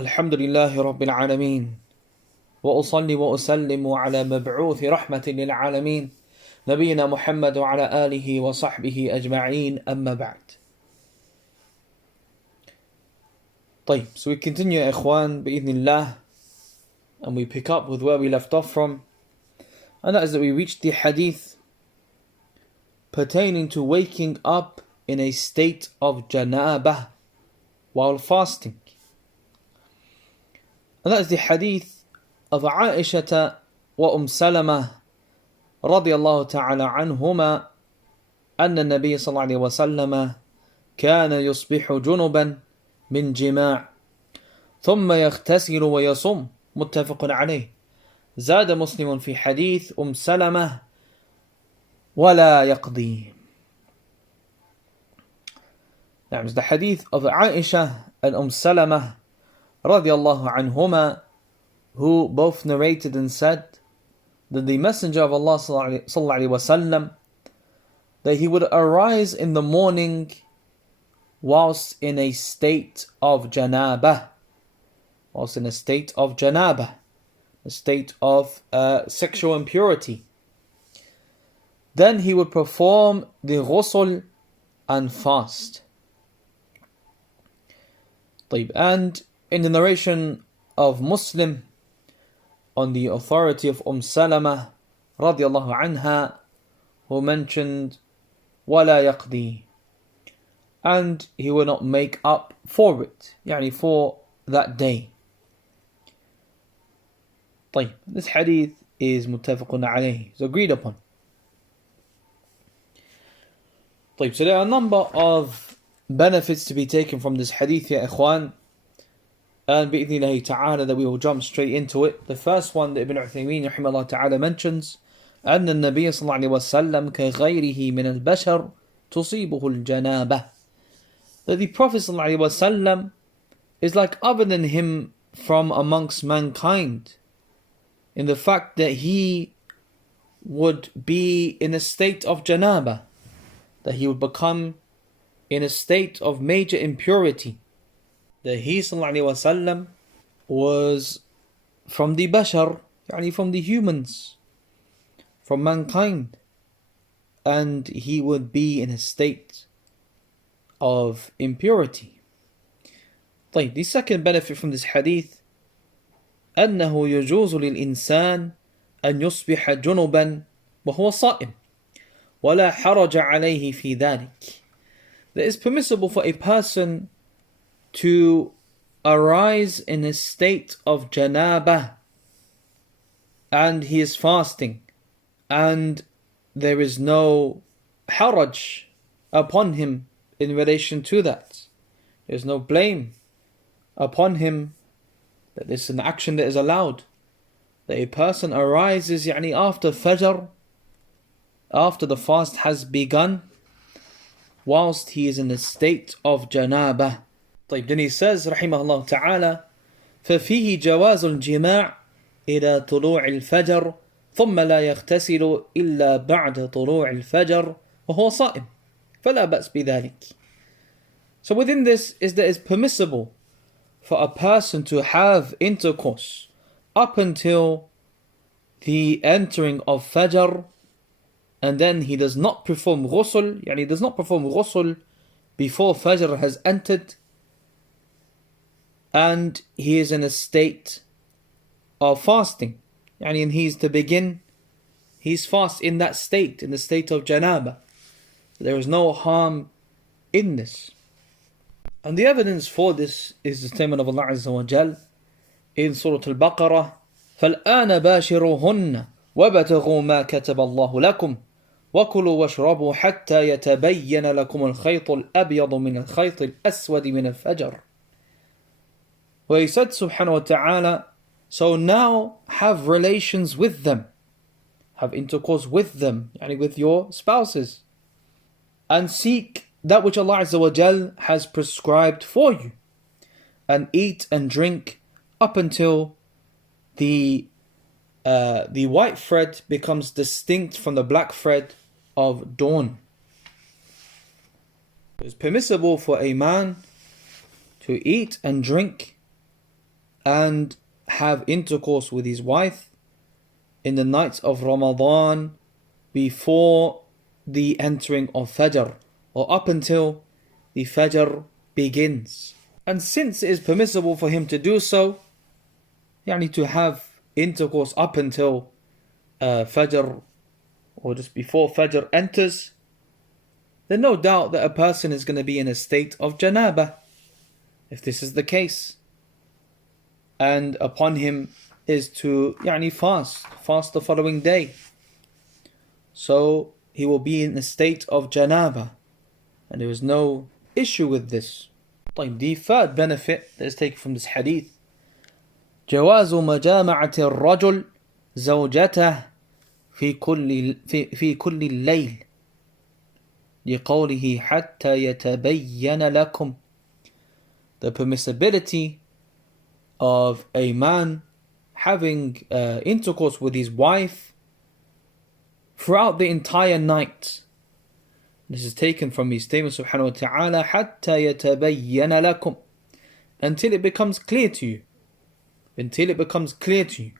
الحمد لله رب العالمين وأصلي وأسلم على مبعوث رحمة للعالمين نبينا محمد وعلى آله وصحبه أجمعين أما بعد. طيب, so we continue إخوان بإذن الله, and we pick up with where we left off from, and that is that we reached the hadith pertaining to waking up in a state of janabah while fasting. And that is the hadith of Aisha wa Salama radiyallahu ta'ala anhuma أن النبي صلى الله عليه وسلم كان يصبح جنبا من جماع ثم يغتسل ويصوم متفق عليه. زاد مسلم في حديث سلمة ولا يقضي. That was the hadith of Aisha and Salama radiyallahu anhuma, who both narrated and said that the Messenger of Allah sallallahu alaihi wasallam, that he would arise in the morning whilst in a state of janabah, a state of sexual impurity. Then he would perform the ghusl and fast. And in the narration of Muslim, on the authority of Salama radiallahu anha, who mentioned وَلَا يَقْضِي, and he will not make up for it, يعني for that day. This hadith is muttafaqun alayhi, it's agreed upon. So there are a number of benefits to be taken from this hadith, ya ikhwan, and bi'idhnillahi ta'ala that we will jump straight into it. The first one that Ibn Uthaymeen rahimahullah ta'ala mentions, أن النبي صلى الله عليه وسلم كغيره من البشر تصيبه الجنابة, that the Prophet صلى الله عليه وسلم is like other than him from amongst mankind, in the fact that he would be in a state of janaba, that he would become in a state of major impurity, that he sallallahu alaihi wasallam was from the bashar, yani from the humans, from mankind, and he would be in a state of impurity. The second benefit from this hadith, أنه يجوز للإنسان أن يصبح جنبا وهو صائم ولا حرج عليه في ذلك. That it's permissible for a person to arise in a state of janabah and he is fasting, and there is no haraj upon him in relation to that. There's no blame upon him, that this is an action that is allowed. That a person arises يعني after Fajr, after the fast has begun, whilst he is in a state of janabah. Then he says رحمه الله تعالى ففيه جواز الجماع إلى طلوع الفجر ثم لا يغتسل إلا بعد طلوع الفجر وهو صائم فلا بأس بذلك. So within this is that it's permissible for a person to have intercourse up until the entering of Fajr, and then he does not perform ghusl, يعني does not perform ghusl before Fajr has entered, and he is in a state of fasting, يعني, and he is to begin his fast in that state, in the state of janaba. There is no harm in this. And the evidence for this is the statement of Allah Azza wa Jal in Surah Al-Baqarah, فَالْآنَ بَاشِرُهُنَّ وَابْتَغُوا مَا كَتَبَ اللَّهُ لَكُمْ وَكُلُوا وَاشْرَبُوا حَتَّى يَتَبَيَّنَ لَكُمُ الْخَيْطُ الْأَبْيَضُ مِنَ الْخَيْطِ الْأَسْوَدِ مِنَ الْفَجْرِ. Where he said subhanahu wa ta'ala, so now have relations with them, have intercourse with them, yani with your spouses, and seek that which Allah Azza wa Jal has prescribed for you, and eat and drink up until the white thread becomes distinct from the black thread of dawn. It's permissible for a man to eat and drink and have intercourse with his wife in the nights of Ramadan before the entering of Fajr, or up until the Fajr begins. And since it is permissible for him to do so, to have intercourse up until Fajr, or just before Fajr enters, then no doubt that a person is going to be in a state of janabah, if this is the case. And upon him is to fast the following day. So he will be in a state of janabah, and there is no issue with this. The third benefit that is taken from this hadith: جواز مجامعة الرجل زوجته في كل الليل لقوله حتى يتبين لكم. The permissibility of a man having intercourse with his wife throughout the entire night. This is taken from his statement subhanahu wa ta'ala, حتى يتبين لكم, until it becomes clear to you. Until it becomes clear to you.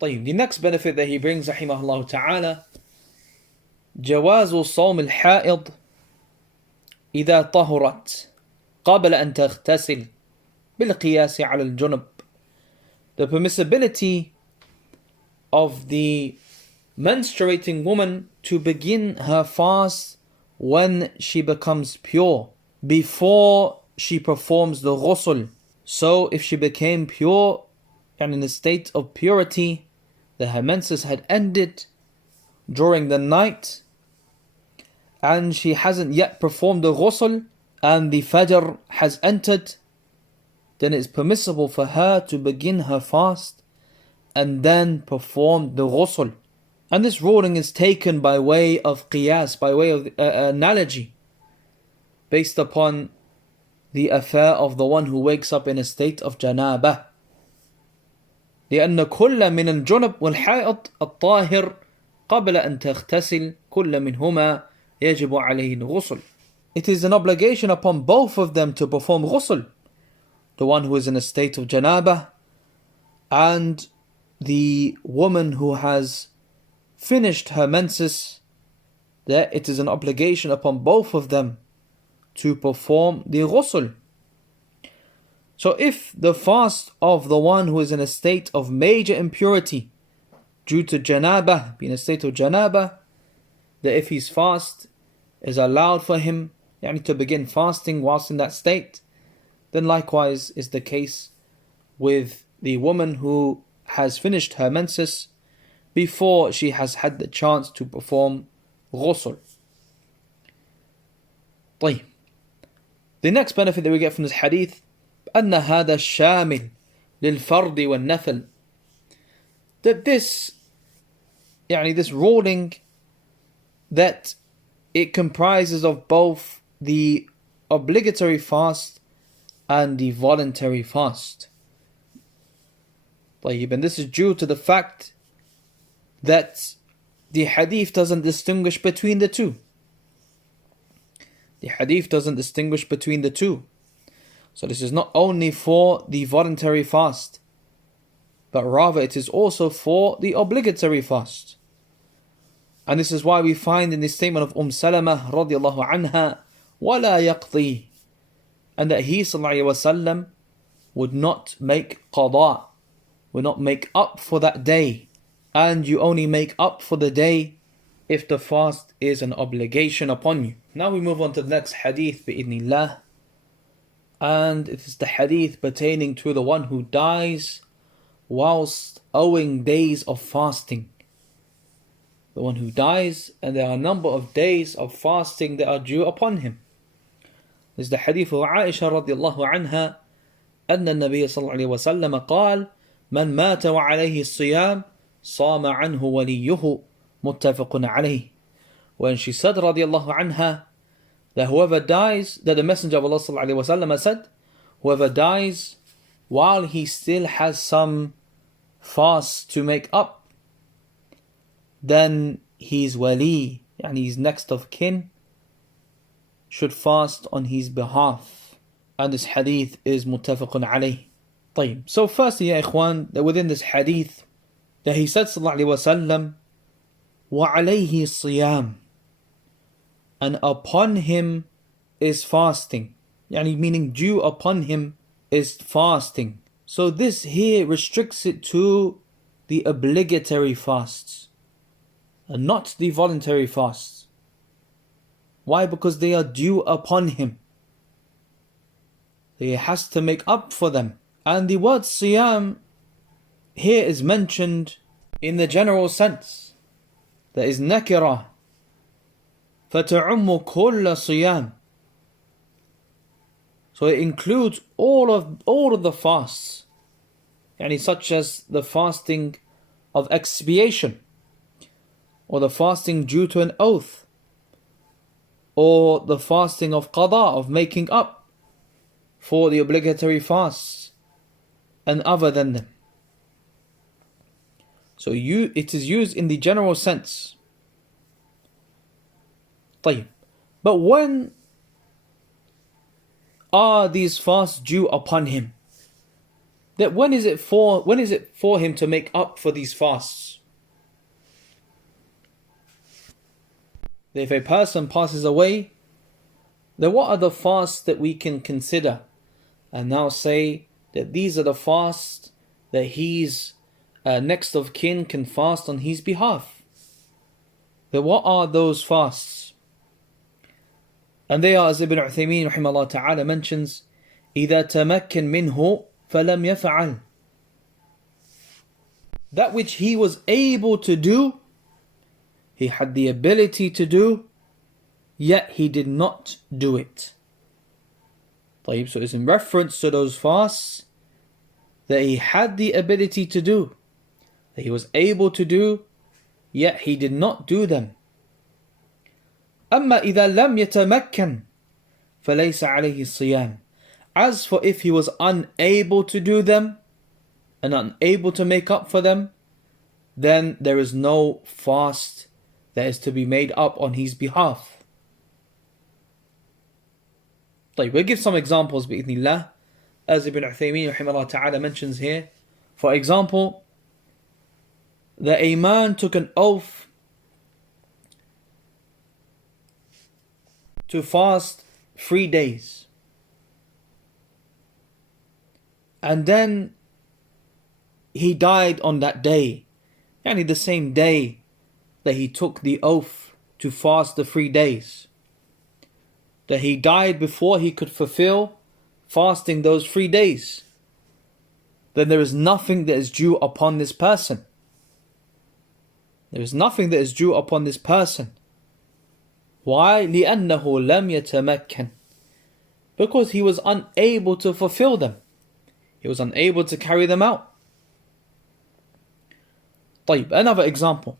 The next benefit that he brings rahimahullah ta'ala: جواز صوم الحائض إذا طهرت قبل أن تغتسل بالقياس على الجنب. The permissibility of the menstruating woman to begin her fast when she becomes pure, before she performs the ghusl. So if she became pure and in a state of purity, that her menses had ended during the night, and she hasn't yet performed the ghusl, and the Fajr has entered, then it's permissible for her to begin her fast and then perform the ghusl. And this ruling is taken by way of qiyas, by way of analogy, based upon the affair of the one who wakes up in a state of janabah. لأن كل من الجنب والحائض الطاهر قبل أن تغتسل كل منهما يجب عليه الغسل. It is an obligation upon both of them to perform ghusl. The one who is in a state of janabah and the woman who has finished her menses, that it is an obligation upon both of them to perform the ghusl. So if the fast of the one who is in a state of major impurity due to janabah, being in a state of janabah, that if his fast is allowed for him to begin fasting whilst in that state, then likewise is the case with the woman who has finished her menses before she has had the chance to perform ghusl. طيب. The next benefit that we get from this hadith: أن هذا الشامل للفرد والنفل. That this ruling, that it comprises of both the obligatory fast and the voluntary fast. And this is due to the fact that the hadith doesn't distinguish between the two. The hadith doesn't distinguish between the two. So this is not only for the voluntary fast, but rather it is also for the obligatory fast. And this is why we find in the statement of Salama radiallahu anha, وَلَا يَقْضِي, and that he sallallahu alayhi wasallam would not make qada, would not make up for that day. And you only make up for the day if the fast is an obligation upon you. Now we move on to the next hadith bi'idhnillah. And it is the hadith pertaining to the one who dies whilst owing days of fasting. The one who dies and there are a number of days of fasting that are due upon him. This is the hadith of Aisha radiallahu anha, أن النبي صلى الله عليه وسلم قال: من مات وعليه الصيام صام عنه وليه متفق عليه. When she said radiallahu anha that whoever dies, that the Messenger of Allah sallallahu alaihi wasallam said, whoever dies while he still has some fast to make up, then his wali, his next of kin, should fast on his behalf. And this hadith is muttafaqun alayh. طيب. So firstly, ya ikhwan, that within this hadith, that he said sallallahu alayhi wa sallam, وَعَلَيْهِ الصِّيَامِ, and upon him is fasting. Yani meaning due upon him is fasting. So this here restricts it to the obligatory fasts and not the voluntary fasts. Why? Because they are due upon him. He has to make up for them. And the word siyam here is mentioned in the general sense. That is nakira. فَتَعُمُّ كُلَّ صِيَامٍ. So it includes all of the fasts. Yani such as the fasting of expiation, or the fasting due to an oath, or the fasting of qada, of making up for the obligatory fasts, and other than them. So it is used in the general sense. طيب. But when are these fasts due upon him? That when is it for him to make up for these fasts? If a person passes away, then what are the fasts that we can consider and now say that these are the fasts that his next of kin can fast on his behalf? Then what are those fasts? And they are, as Ibn Uthaymeen rahimahullah ta'ala mentions, إِذَا تَمَكَّن مِنْهُ فَلَمْ يَفْعَلْ. That which he was able to do, he had the ability to do, yet he did not do it. طيب. So it's in reference to those fasts that he had the ability to do, that he was able to do, yet he did not do them. أما إذا لم يتمكن فليس عليه الصيام. As for if he was unable to do them and unable to make up for them, then there is no fast that is to be made up on his behalf. طيب. We'll give some examples بإذن الله, as Ibn Uthaymeen rahimahullah ta'ala mentions here. For example, that a man took an oath to fast 3 days, and then he died on that day, yani the same day that he took the oath to fast the 3 days, that he died before he could fulfill fasting those 3 days, then there is nothing that is due upon this person. There is nothing that is due upon this person. Why? لِأَنَّهُ لَمْ يَتَمَكَّنْ. Because he was unable to fulfill them. He was unable to carry them out. طيب. Another example.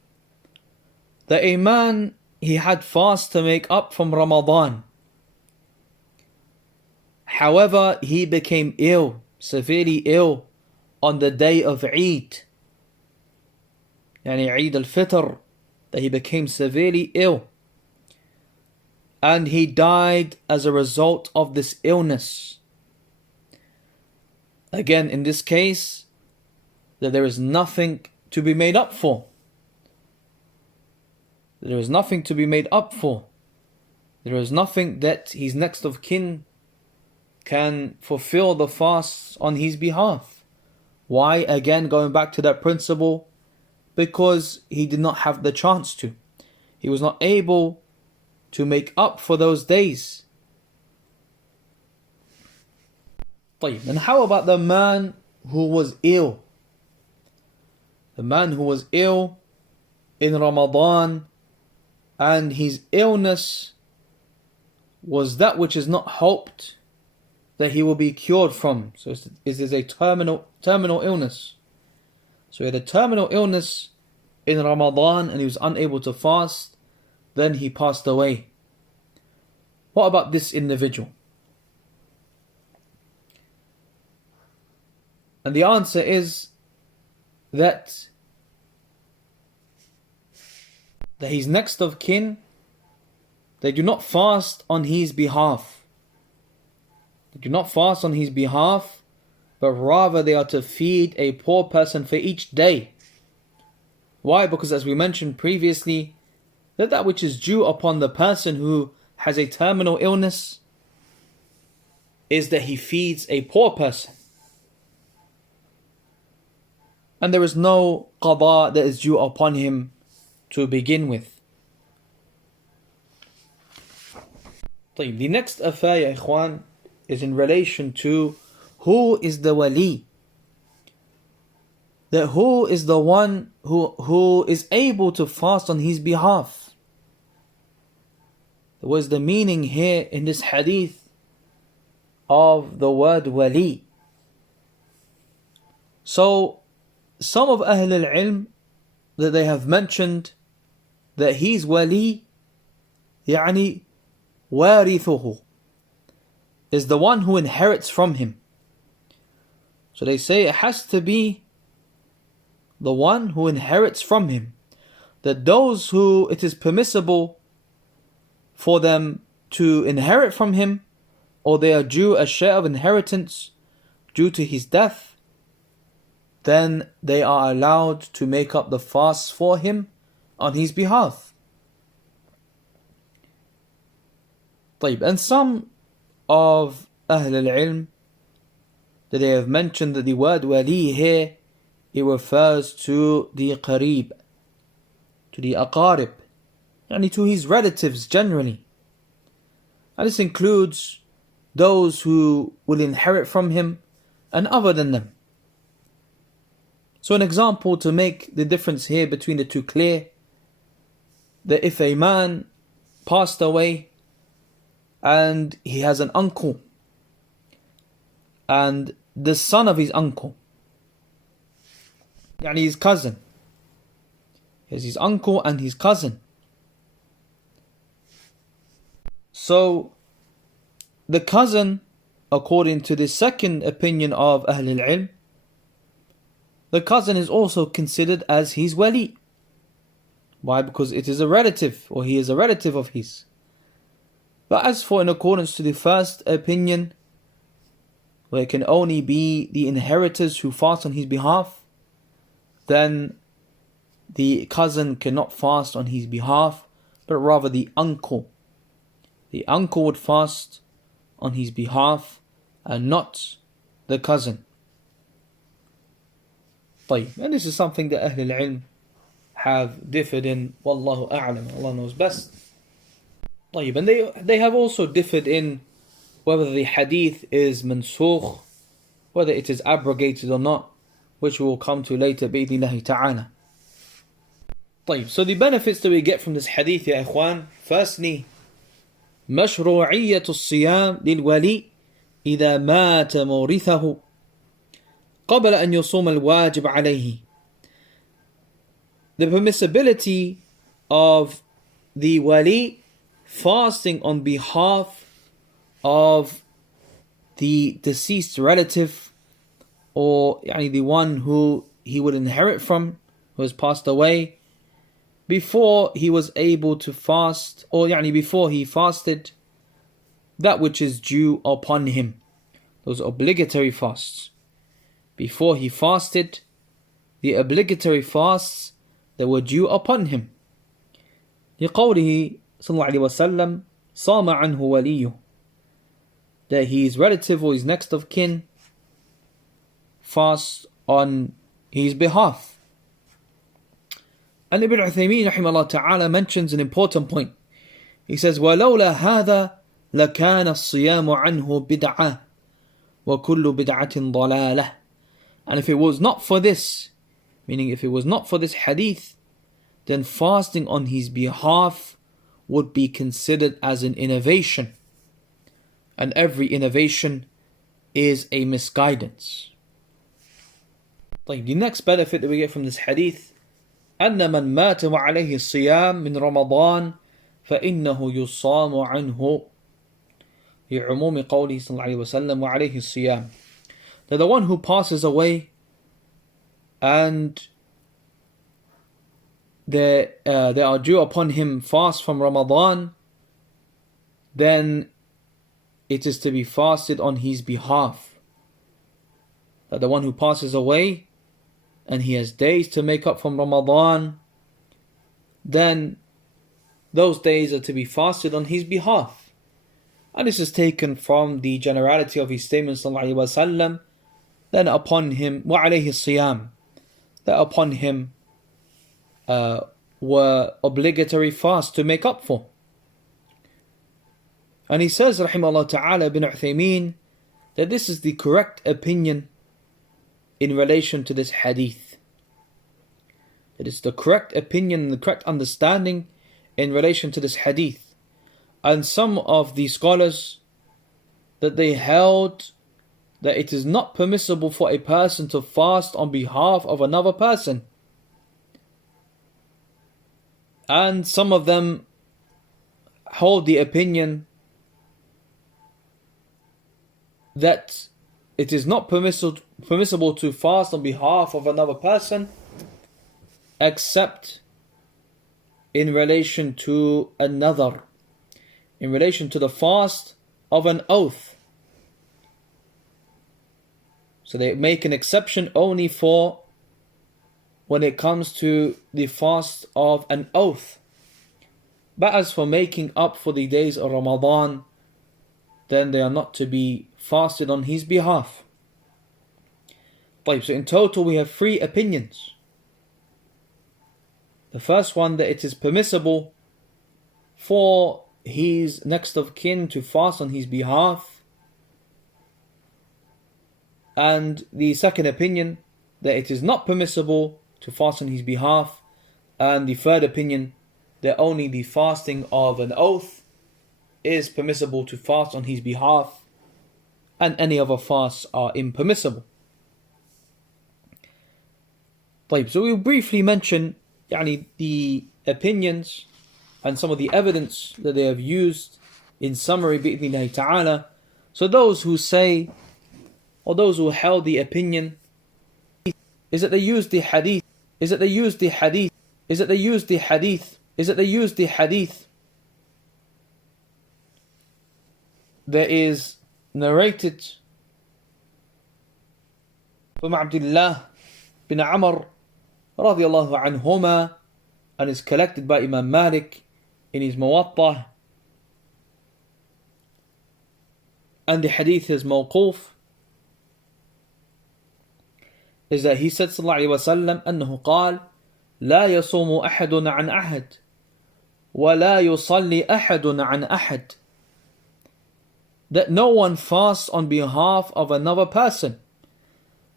That a man, he had fast to make up from Ramadan. However, he became ill, severely ill, on the day of Eid. Yani Eid al-Fitr. That he became severely ill. And he died as a result of this illness. Again, in this case, that there is nothing to be made up for. There is nothing to be made up for. There is nothing that his next of kin can fulfill the fasts on his behalf. Why? Again, going back to that principle, because he did not have the chance to. He was not able to make up for those days. طيب. And how about the man who was ill? The man who was ill in Ramadan, and his illness was that which is not hoped that he will be cured from. So it is a terminal illness. So he had a terminal illness in Ramadan and he was unable to fast. Then he passed away. What about this individual? And the answer is that his next of kin, they do not fast on his behalf. They do not fast on his behalf but rather they are to feed a poor person for each day. Why? Because as we mentioned previously, that which is due upon the person who has a terminal illness is that he feeds a poor person. And there is no qada that is due upon him to begin with. The next affair, ya ikhwan, is in relation to who is the wali. That who is the one who is able to fast on his behalf. What is the meaning here in this hadith of the word wali? So, some of Ahl al-Ilm that they have mentioned that he's wali, يعني warithuhu, is the one who inherits from him. So they say it has to be the one who inherits from him. That those who it is permissible for them to inherit from him, or they are due a share of inheritance due to his death, then they are allowed to make up the fast for him on his behalf. And some of Ahl al-Ilm that they have mentioned that the word wali here, it refers to the qareeb, to the aqarib, and to his relatives generally. And this includes those who will inherit from him and other than them. So an example to make the difference here between the two clear, that if a man passed away and he has an uncle, and the son of his uncle, يعني his cousin, he has his uncle and his cousin. So the cousin, according to the second opinion of Ahl al-Ilm, the cousin is also considered as his wali. Why? Because it is a relative, or he is a relative of his. But as for in accordance to the first opinion, where it can only be the inheritors who fast on his behalf, then the cousin cannot fast on his behalf, but rather the uncle. The uncle would fast on his behalf and not the cousin. And this is something that Ahl al-Ilm have differed in. Wallahu a'lam, Allah knows best. And they have also differed in whether the hadith is mansukh, whether it is abrogated or not, which we will come to later bi'idhnillahi ta'ala. So the benefits that we get from this hadith, ya ikhwan, firstly, مشروعية الصيام للولي إذا مات مورثه قبل أن يصوم الواجب عليه. The permissibility of the wali fasting on behalf of the deceased relative, or the one who he would inherit from, who has passed away, before he was able to fast, or before he fasted that which is due upon him, those obligatory fasts. Before he fasted the obligatory fasts that were due upon him. لقوله صلى الله عليه وسلم صام عنه وليه, that his relative or his next of kin fasts on his behalf. And Ibn Uthaymeen rahimahullah ta'ala mentions an important point. He says, وَلَوْلَا هَذَا لَكَانَ الصِّيَامُ عَنْهُ بِدْعَةً وَكُلُّ بِدْعَةٍ ضَلَالَةٍ. And if it was not for this, meaning if it was not for this hadith, then fasting on his behalf would be considered as an innovation. And every innovation is a misguidance. The next benefit that we get from this hadith, أن من مات وعليه الصيام من رمضان فإنه يصام عنه لعموم قوله صلى الله عليه وسلم وعليه الصيام. That the one who passes away and there are due upon him fast from Ramadan, then it is to be fasted on his behalf. that the one who passes away and he has days to make up from Ramadan, then those days are to be fasted on his behalf. And this is taken from the generality of his statement sallallahu alaihi wasallam, then upon him وَعَلَيْهِ الصِّيَامِ, that upon him were obligatory fasts to make up for. And he says rahimahullah ta'ala ibn Uthaymeen that this is the correct opinion in relation to this hadith. It is the correct opinion and the correct understanding in relation to this hadith. And some of the scholars, that they held that it is not permissible for a person to fast on behalf of another person. And some of them hold the opinion that it is not permissible to fast on behalf of another person except in relation to another, in relation to the fast of an oath. So they make an exception only for when it comes to the fast of an oath. But as for making up for the days of Ramadan, then they are not to be fasted on his behalf. So in total we have 3 opinions. The first one, that it is permissible for his next of kin to fast on his behalf. And the second opinion, that it is not permissible to fast on his behalf. And the third opinion, that only the fasting of an oath is permissible to fast on his behalf, and any other fasts are impermissible. So we'll briefly mention the opinions and some of the evidence that they have used in summary bi'idhnillahi ta'ala. So those who say, or those who held the opinion, is that they use the hadith, is that they use the hadith, is that they use the hadith, is that they use the hadith that is narrated from Abdullah bin Amr radiyallahu anhuma, and is collected by Imam Malik in his Muwatta, and the hadith is mawquf, is that he said sallallahu alayhi wa sallam أنه قال لا يصوم أحد عن أحد ولا يصلي أحد عن أحد, that no one fasts on behalf of another person,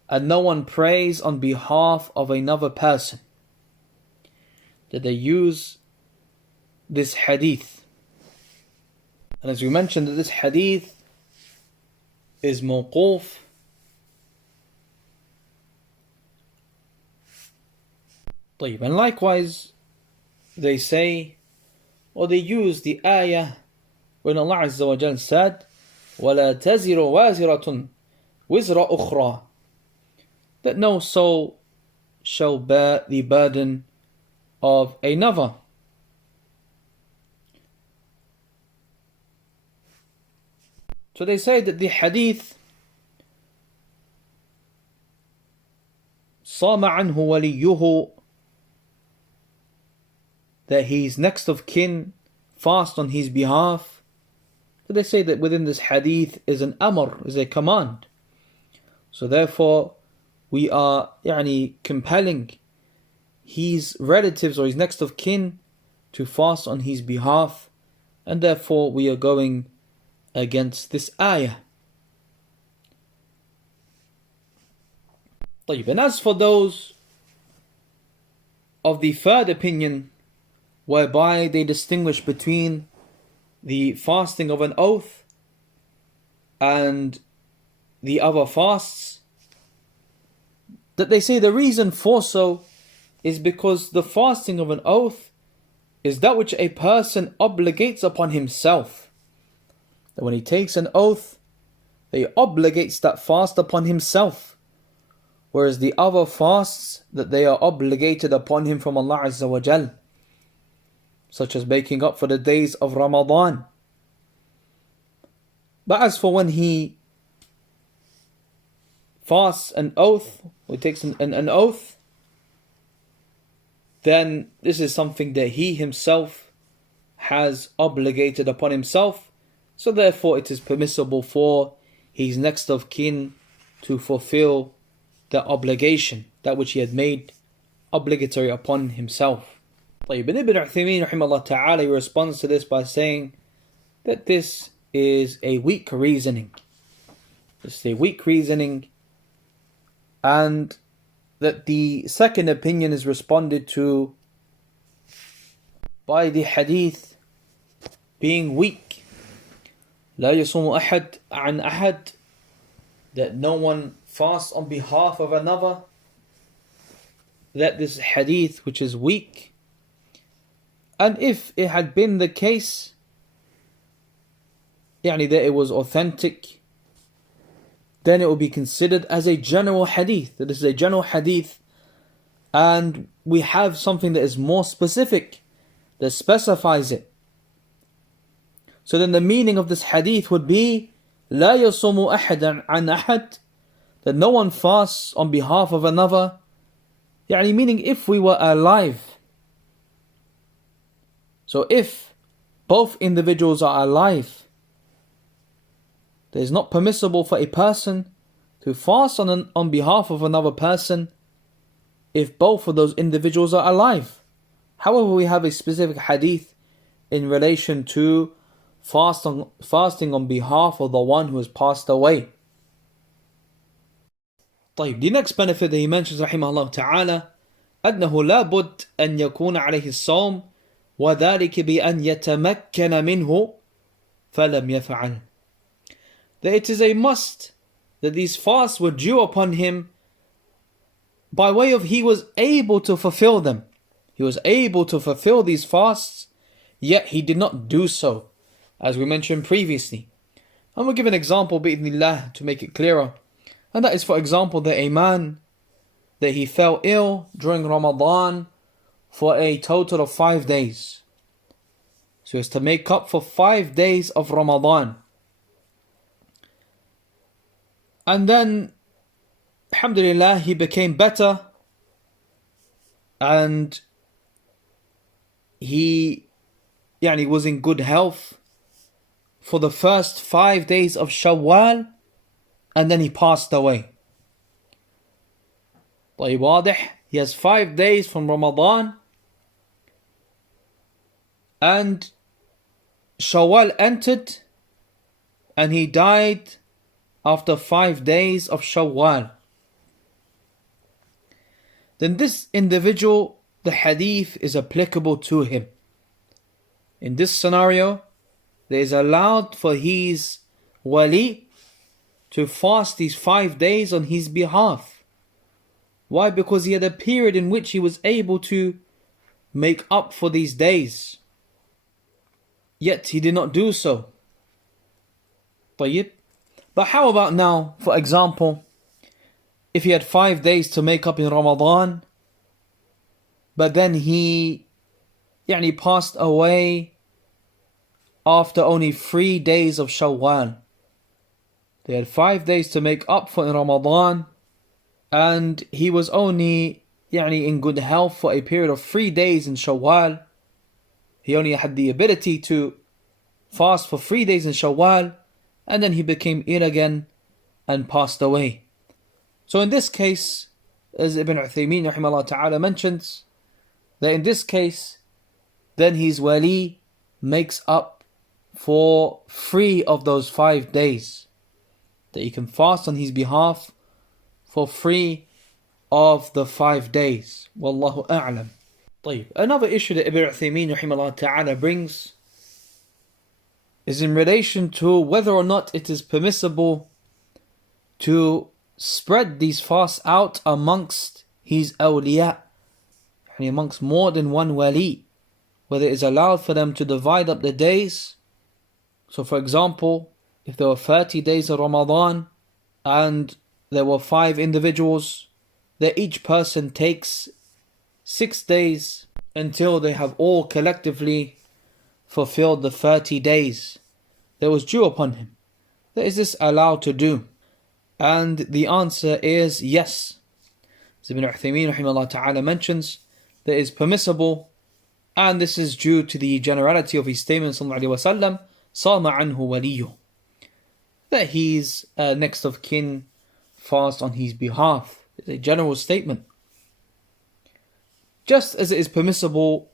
and no one prays on behalf of another person. That they use this hadith. And as we mentioned, that this hadith is mawquf, and likewise they say, or they use the ayah when Allah Azza wa Jal said وَلَا تَزِرُ وَازِرَةٌ وِزْرَ أُخْرَى, that no soul shall bear the burden of another. So they say that the hadith صَامَ عَنْهُ وَلِيُّهُ, that his next of kin fast on his behalf. So they say that within this hadith is an amr, is a command. So therefore we are compelling his relatives or his next of kin to fast on his behalf, and therefore we are going against this ayah. And as for those of the third opinion, whereby they distinguish between the fasting of an oath and the other fasts, that they say the reason for so is because the fasting of an oath is that which a person obligates upon himself. That when he takes an oath, he obligates that fast upon himself, whereas the other fasts, that they are obligated upon him from Allah Azza wa Jal, such as making up for the days of Ramadan. But as for when he fasts an oath, or takes an oath, then this is something that he himself has obligated upon himself. So therefore it is permissible for his next of kin to fulfill the obligation, that which he had made obligatory upon himself. Ibn Uthaymeen rahimahullah ta'ala responds to this by saying that this is a weak reasoning. This is a weak reasoning, and that the second opinion is responded to by the hadith being weak. لا يصوم أحد عن أحد, that no one fasts on behalf of another. That this hadith which is weak. And if it had been the case, that it was authentic, then it would be considered as a general hadith. That this is a general hadith, and we have something that is more specific, that specifies it. So then the meaning of this hadith would be لا يصوم أحد عن أحد, that no one fasts on behalf of another. Meaning if we were alive. So if both individuals are alive, it is not permissible for a person to fast on behalf of another person if both of those individuals are alive. However, we have a specific hadith in relation to fasting on behalf of the one who has passed away. The next benefit that he mentions rahimahullah ta'ala, أنه لا بد أن يكون عليه الصوم وذلك بأن يتمكن منه فلم يفعل. That it is a must that these fasts were due upon him by way of he was able to fulfill them. He was able to fulfill these fasts, yet he did not do so, as we mentioned previously. And we'll give an example bi'idhnillah to make it clearer. And that is, for example, that a man, that he fell ill during Ramadan for a total of 5 days. So he has to make up for 5 days of Ramadan. And then, alhamdulillah, he became better, and he was in good health for the first 5 days of Shawwal, and then he passed away. He has 5 days from Ramadan, and Shawwal entered, and he died after 5 days of Shawwal. Then this individual, the hadith is applicable to him. In this scenario, it is allowed for his wali to fast these 5 days on his behalf. Why? Because he had a period in which he was able to make up for these days. Yet he did not do so. طيب. But how about now, for example, if he had 5 days to make up in Ramadan, but then he passed away after only 3 days of Shawwal. They had 5 days to make up for in Ramadan, and he was only in good health for a period of 3 days in Shawwal. He only had the ability to fast for 3 days in Shawwal, and then he became ill again and passed away. So in this case, as Ibn Uthaymeen rahimahullah ta'ala mentions, that in this case, then his wali makes up for 3 of those 5 days. That he can fast on his behalf for 3 of the 5 days. Wallahu a'lam. Another issue that Ibn Uthaymeen rahimahullah ta'ala brings is in relation to whether or not it is permissible to spread these fasts out amongst his awliya, amongst more than one wali, whether it is allowed for them to divide up the days. So for example, if there were 30 days of Ramadan and there were 5 individuals, that each person takes 6 days until they have all collectively fulfilled the 30 days that was due upon him. That is this allowed to do? And the answer is yes. As Ibn Uthaymeen rahimahullah ta'ala mentions, that is permissible, and this is due to the generality of his statement sallallahu alayhi wa sallam, Sama anhu waliyu, that his next of kin fast on his behalf. It's a general statement. Just as it is permissible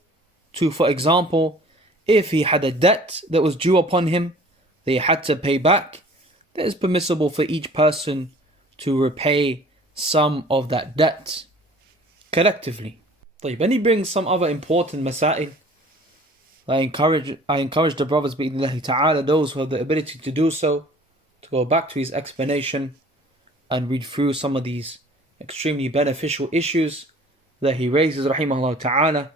to, for example, if he had a debt that was due upon him, that he had to pay back, it is permissible for each person to repay some of that debt collectively. And he brings some other important masail. I encourage the brothers, bi'idhnillahi ta'ala, those who have the ability to do so, to go back to his explanation and read through some of these extremely beneficial issues that he raises, rahimahullah ta'ala.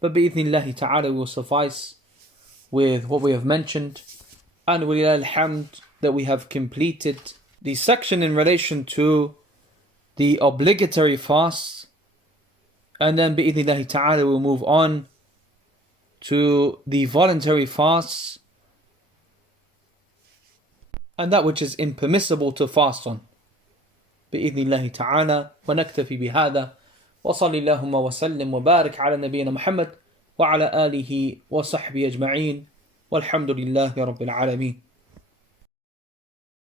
But bi'idhnillahi ta'ala, we will suffice with what we have mentioned, and walillah alhamd, that we have completed the section in relation to the obligatory fasts, and then bi'idhnillahi ta'ala we'll move on to the voluntary fasts and that which is impermissible to fast on. bi'idhnillahi ta'ala, wa naktafi bihada, wa salli Allahumma wa sallim wa barik ala nabiyyina Muhammad wa ala alihi wa sahbihi ajma'in, walhamdulillahi rabbil alameen.